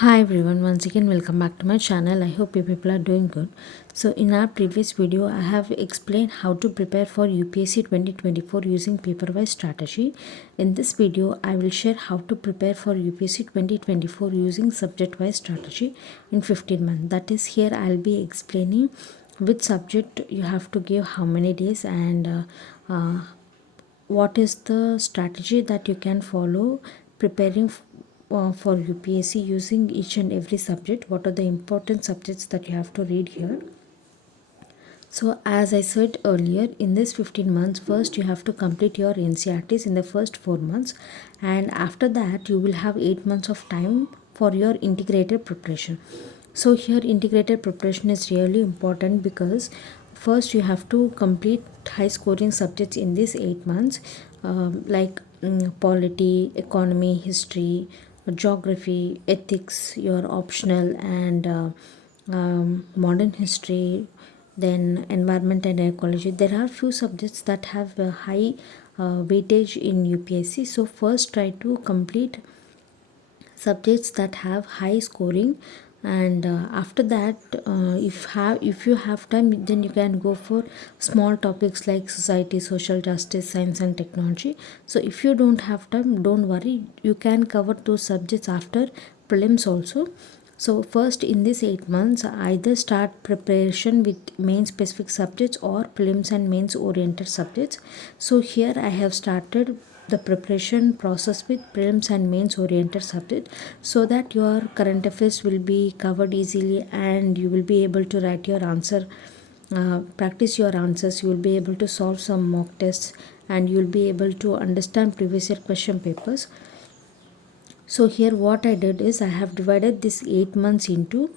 Hi everyone, once again welcome back to my channel. I hope you people are doing good. So in our previous video I have explained how to prepare for UPSC 2024 using paper-wise strategy. In this video I will share how to prepare for UPSC 2024 using subject-wise strategy in 15 months. That is, here I'll be explaining which subject you have to give how many days and what is the strategy that you can follow preparing for UPSC using each and every subject. What are the important subjects that you have to read here? So as I said earlier, in this 15 months, first you have to complete your NCRTs in the first 4 months, and after that you will have 8 months of time for your integrated preparation. So here integrated preparation is really important because first you have to complete high scoring subjects in these 8 months, like polity, economy, history, geography, ethics, your optional, and modern history, then environment and ecology. There are few subjects that have a high weightage in UPSC. So first try to complete subjects that have high scoring, and after that if you have time, then you can go for small topics like society, social justice, science and technology. So if you don't have time, don't worry, you can cover those subjects after prelims also. So first in these 8 months either start preparation with main specific subjects or prelims and mains oriented subjects. So here I have started the preparation process with prelims and mains oriented subject, so that your current affairs will be covered easily and you will be able to write your answer, practice your answers. You will be able to solve some mock tests and you will be able to understand previous year question papers. So here what I did is I have divided this 8 months into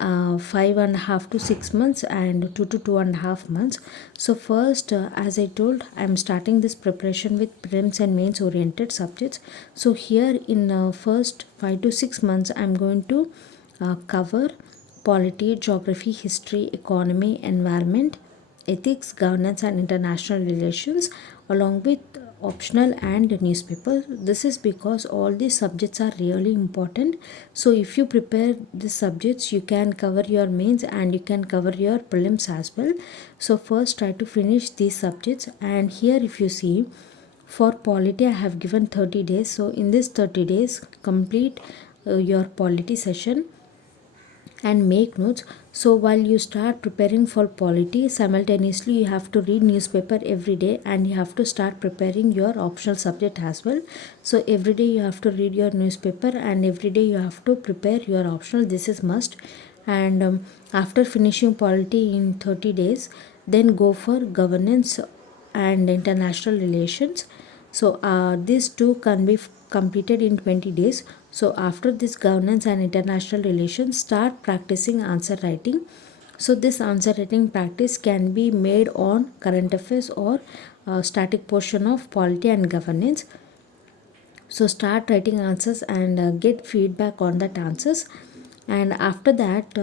5.5 to 6 months and 2 to 2.5 months. So first, as I told, I'm starting this preparation with prelims and mains oriented subjects. So here in first 5 to 6 months, I'm going to cover polity, geography, history, economy, environment, ethics, governance and international relations, along with optional and newspaper. This is because all these subjects are really important. So if you prepare these subjects, you can cover your mains and you can cover your prelims as well. So first try to finish these subjects. And here if you see, for polity I have given 30 days. So in this 30 days complete your polity session and make notes. So while you start preparing for polity, simultaneously you have to read newspaper every day and you have to start preparing your optional subject as well. So every day you have to read your newspaper and every day you have to prepare your optional. This is must. And after finishing polity in 30 days, then go for governance and international relations. So these two can be completed in 20 days. So after this governance and international relations, start practicing answer writing. So this answer writing practice can be made on current affairs or static portion of polity and governance. So start writing answers and get feedback on that answers. And after that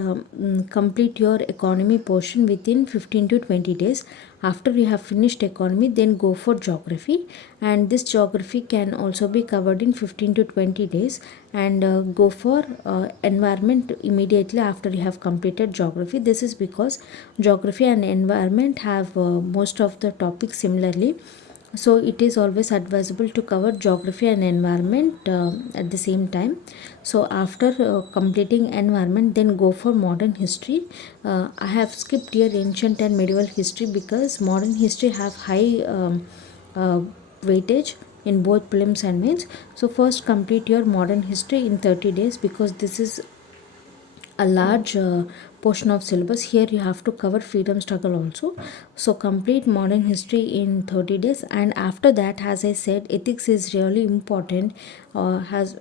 complete your economy portion within 15 to 20 days. After you have finished economy, then go for geography, and this geography can also be covered in 15 to 20 days. And go for environment immediately after you have completed geography. This is because geography and environment have most of the topics similarly. So it is always advisable to cover geography and environment at the same time. So after completing environment, then go for modern history. I have skipped here ancient and medieval history because modern history have high uh, weightage in both prelims and mains. So first complete your modern history in 30 days because this is a large portion of syllabus. Here you have to cover freedom struggle also. So complete modern history in 30 days. And after that, as I said, ethics is really important. Has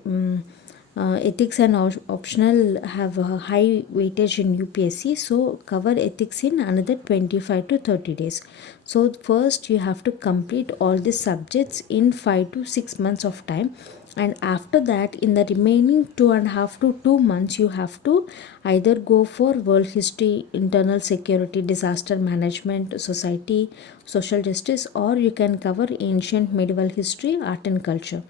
Ethics and optional have a high weightage in UPSC. So cover ethics in another 25 to 30 days. So first you have to complete all these subjects in 5 to 6 months of time. And after that, in the remaining 2.5 to 2 months, you have to either go for world history, internal security, disaster management, society, social justice, or you can cover ancient medieval history, art and culture.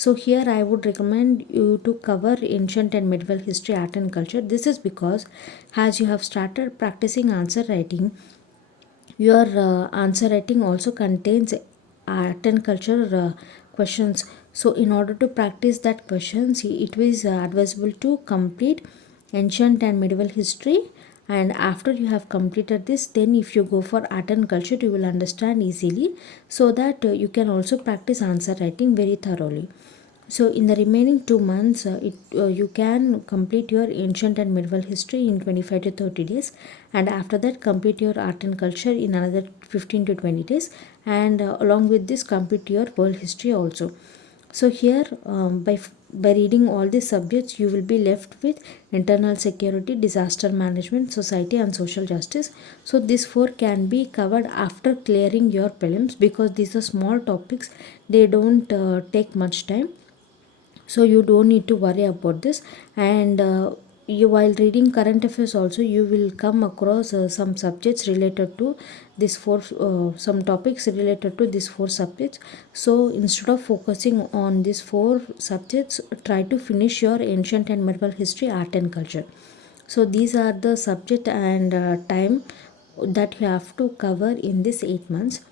So here I would recommend you to cover ancient and medieval history, art and culture. This is because as you have started practicing answer writing, your answer writing also contains art and culture questions. So in order to practice that questions, it was advisable to complete ancient and medieval history, and after you have completed this, then if you go for art and culture, you will understand easily, so that you can also practice answer writing very thoroughly. So in the remaining 2 months, you can complete your ancient and medieval history in 25 to 30 days, and after that complete your art and culture in another 15 to 20 days, and along with this complete your world history also. So here, by reading all these subjects, you will be left with internal security, disaster management, society, and social justice. So these four can be covered after clearing your prelims, because these are small topics. They don't take much time, so you don't need to worry about this. And you, while reading current affairs also, you will come across some subjects related to this four, some topics related to these four subjects. So instead of focusing on these four subjects, try to finish your ancient and medieval history, art and culture. So these are the subject and time that you have to cover in this 8 months.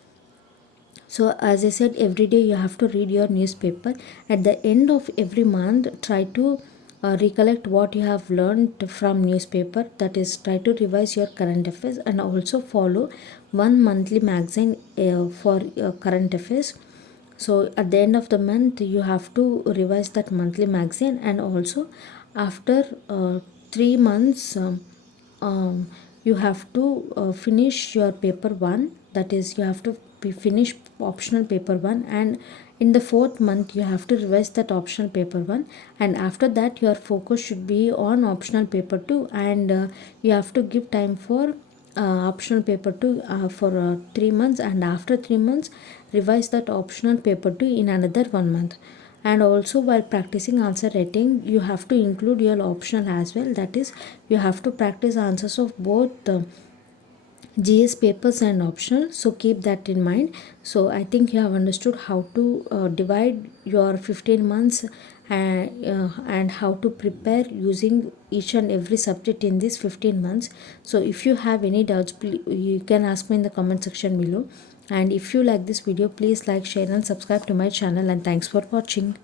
So as I said, every day you have to read your newspaper. At the end of every month, try to recollect what you have learned from newspaper. That is, try to revise your current affairs, and also follow one monthly magazine for current affairs. So at the end of the month, you have to revise that monthly magazine, and also after 3 months, you have to finish your paper one. That is, you have to finish optional paper one, and in the fourth month you have to revise that optional paper one, and after that your focus should be on optional paper two, and you have to give time for optional paper 2 for 3 months, and after 3 months revise that optional paper 2 in another 1 month. And also, while practicing answer writing, you have to include your optional as well. That is, you have to practice answers of both GS papers and optional, so keep that in mind. So I think you have understood how to divide your 15 months, and how to prepare using each and every subject in these 15 months. So if you have any doubts, please, you can ask me in the comment section below. And if you like this video, please like, share and subscribe to my channel, and thanks for watching.